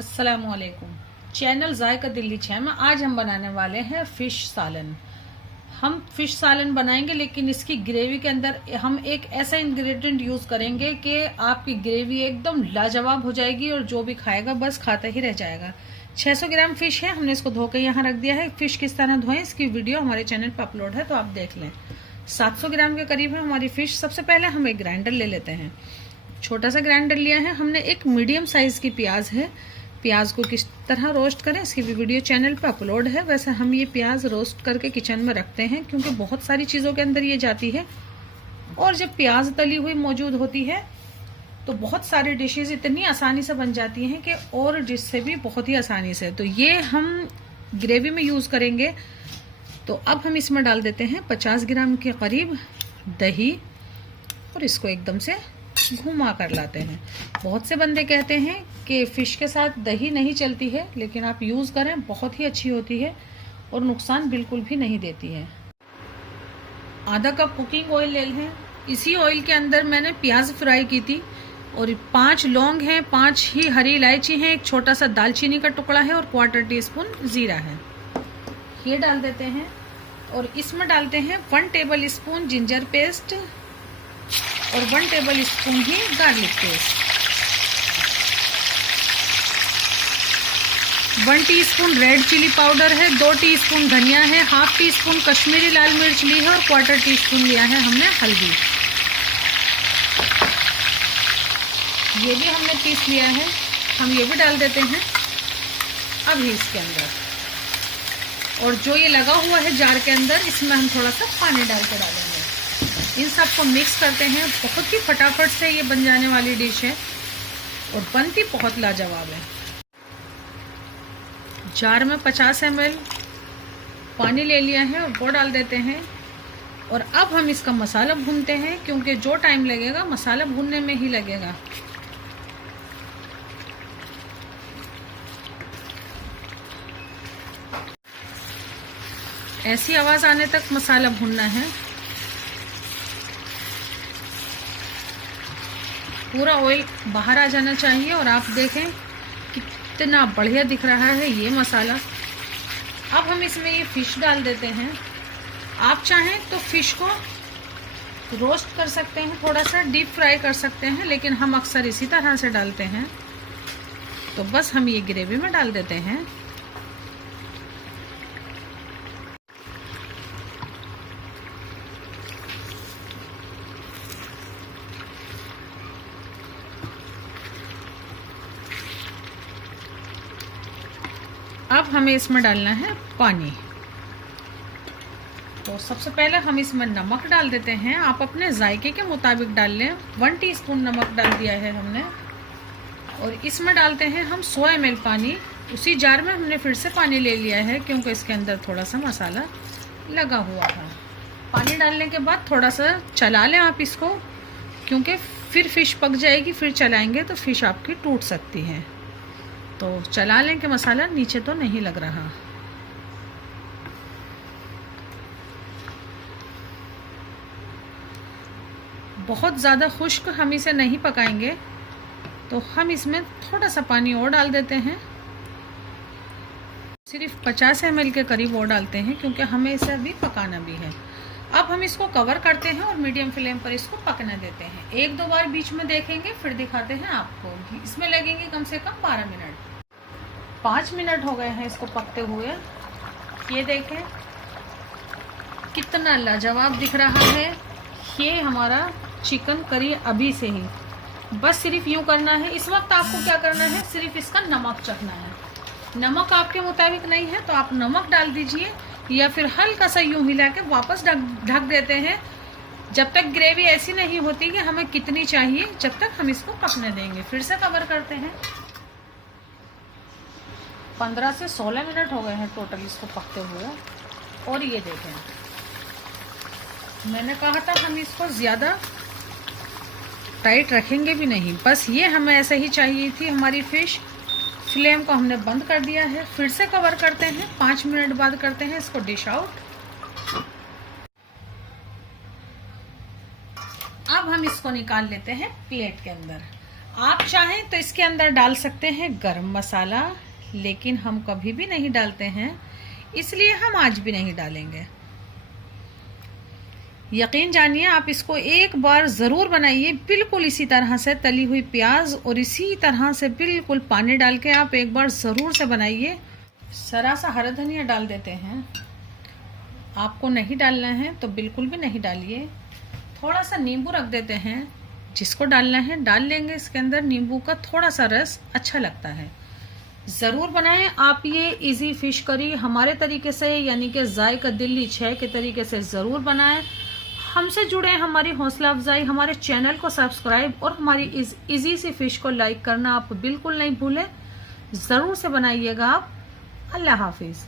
अस्सलामुअलैकुम। चैनल जायका दिल्ली 6 में आज हम बनाने वाले हैं फिश सालन। हम फिश सालन बनाएंगे, लेकिन इसकी ग्रेवी के अंदर हम एक ऐसा इंग्रेडिएंट यूज करेंगे कि आपकी ग्रेवी एकदम लाजवाब हो जाएगी और जो भी खाएगा बस खाता ही रह जाएगा। 600 ग्राम फिश है, हमने इसको धो के यहाँ रख दिया है। फिश किस तरह धोएं इसकी वीडियो हमारे चैनल पर अपलोड है, तो आप देख लें। 700 ग्राम के करीब है हमारी फिश। सबसे पहले हम एक ग्राइंडर ले लेते हैं। छोटा सा ग्राइंडर लिया है हमने। एक मीडियम साइज की प्याज है। प्याज को किस तरह रोस्ट करें इसकी भी वीडियो चैनल पे अपलोड है। वैसे हम ये प्याज रोस्ट करके किचन में रखते हैं क्योंकि बहुत सारी चीज़ों के अंदर ये जाती है, और जब प्याज तली हुई मौजूद होती है तो बहुत सारी डिशेज इतनी आसानी से बन जाती हैं कि और डिश से भी बहुत ही आसानी से। तो ये हम ग्रेवी में यूज़ करेंगे। तो अब हम इसमें डाल देते हैं 50 ग्राम के करीब दही, और इसको एकदम से घुमा कर लाते हैं। बहुत से बंदे कहते हैं कि फिश के साथ दही नहीं चलती है, लेकिन आप यूज़ करें, बहुत ही अच्छी होती है और नुकसान बिल्कुल भी नहीं देती है। आधा कप कुकिंग ऑयल ले लें। इसी ऑयल के अंदर मैंने प्याज फ्राई की थी, और 5 लौंग हैं, 5 ही हरी इलायची हैं, एक छोटा सा दालचीनी का टुकड़ा है और 1/4 टीस्पून जीरा है। ये डाल देते हैं, और इसमें डालते हैं 1 टेबल स्पून जिंजर पेस्ट और 1 टेबल स्पून ही garlic paste. 1 teaspoon red chilli powder है, 2 टीस्पून धनिया है, 1/2 टीस्पून कश्मीरी लाल मिर्च ली है और 1/4 टीस्पून लिया है हमने हल्दी। ये भी हमने पीस लिया है, हम ये भी डाल देते हैं अभी इसके अंदर। और जो ये लगा हुआ है जार के अंदर, इसमें हम थोड़ा सा पानी डाल के डालेंगे। इन सबको मिक्स करते हैं। बहुत ही फटाफट से ये बन जाने वाली डिश है और बनती बहुत लाजवाब है। जार में 50 ml पानी ले लिया है और वो डाल देते हैं। और अब हम इसका मसाला भूनते हैं, क्योंकि जो टाइम लगेगा मसाला भूनने में ही लगेगा। ऐसी आवाज आने तक मसाला भूनना है। पूरा ऑयल बाहर आ जाना चाहिए, और आप देखें कितना बढ़िया दिख रहा है ये मसाला। अब हम इसमें ये फिश डाल देते हैं। आप चाहें तो फिश को रोस्ट कर सकते हैं, थोड़ा सा डीप फ्राई कर सकते हैं, लेकिन हम अक्सर इसी तरह से डालते हैं। तो बस हम ये ग्रेवी में डाल देते हैं। अब हमें इसमें डालना है पानी। तो सबसे पहले हम इसमें नमक डाल देते हैं। आप अपने जायके के मुताबिक डाल लें। 1 टीस्पून नमक डाल दिया है हमने। और इसमें डालते हैं हम 100 ml पानी। उसी जार में हमने फिर से पानी ले लिया है, क्योंकि इसके अंदर थोड़ा सा मसाला लगा हुआ था। पानी डालने के बाद थोड़ा सा चला लें आप इसको, क्योंकि फिर फिश पक जाएगी। फिर चलाएंगे तो फिश आपकी टूट सकती है। तो चला लें कि मसाला नीचे तो नहीं लग रहा। बहुत ज़्यादा खुश्क हम इसे नहीं पकाएंगे, तो हम इसमें थोड़ा सा पानी और डाल देते हैं। सिर्फ 50 ml के करीब और डालते हैं, क्योंकि हमें इसे अभी पकाना भी है। अब हम इसको कवर करते हैं और मीडियम फ्लेम पर इसको पकने देते हैं। 1-2 बार बीच में देखेंगे, फिर दिखाते हैं आपको। इसमें लगेंगे कम से कम 12 मिनट। 5 मिनट हो गए हैं इसको पकते हुए। ये देखें कितना लाजवाब दिख रहा है। ये हमारा चिकन करी अभी से ही। बस सिर्फ यूं करना है। इस वक्त आपको क्या करना है, सिर्फ इसका नमक चखना है। नमक आपके मुताबिक नहीं है तो आप नमक डाल दीजिए, या फिर हल्का सा यूं हिला के वापस ढक देते हैं। जब तक ग्रेवी ऐसी नहीं होती कि हमें कितनी चाहिए, जब तक हम इसको पकने देंगे। फिर से कवर करते हैं। 15 से 16 मिनट हो गए हैं टोटल इसको पकते हुए। और ये देखें, मैंने कहा था हम इसको ज़्यादा टाइट रखेंगे भी नहीं। बस ये हमें ऐसे ही चाहिए थी हमारी फिश। फ्लेम को हमने बंद कर दिया है। फिर से कवर करते हैं। 5 मिनट बाद करते हैं इसको डिश आउट। अब हम इसको निकाल लेते हैं प्लेट के अंदर। आप चाहें तो इसके अंदर डाल सकते हैं गरम मसाला, लेकिन हम कभी भी नहीं डालते हैं, इसलिए हम आज भी नहीं डालेंगे। यकीन जानिए, आप इसको एक बार ज़रूर बनाइए, बिल्कुल इसी तरह से तली हुई प्याज और इसी तरह से बिल्कुल पानी डाल के आप एक बार ज़रूर से बनाइए। जरा सा हरा धनिया डाल देते हैं, आपको नहीं डालना है तो बिल्कुल भी नहीं डालिए। थोड़ा सा नींबू रख देते हैं, जिसको डालना है डाल लेंगे, इसके अंदर नींबू का थोड़ा सा रस अच्छा लगता है। ज़रूर बनाएं आप ये इजी फिश करी हमारे तरीके से, यानी कि जायका दिल्ली 6 के तरीके से ज़रूर बनाएं। हमसे जुड़े, हमारी हौसला अफजाई, हमारे चैनल को सब्सक्राइब और हमारी इजी सी फिश को लाइक करना आप बिल्कुल नहीं भूलें। ज़रूर से बनाइएगा आप। अल्लाह हाफिज़।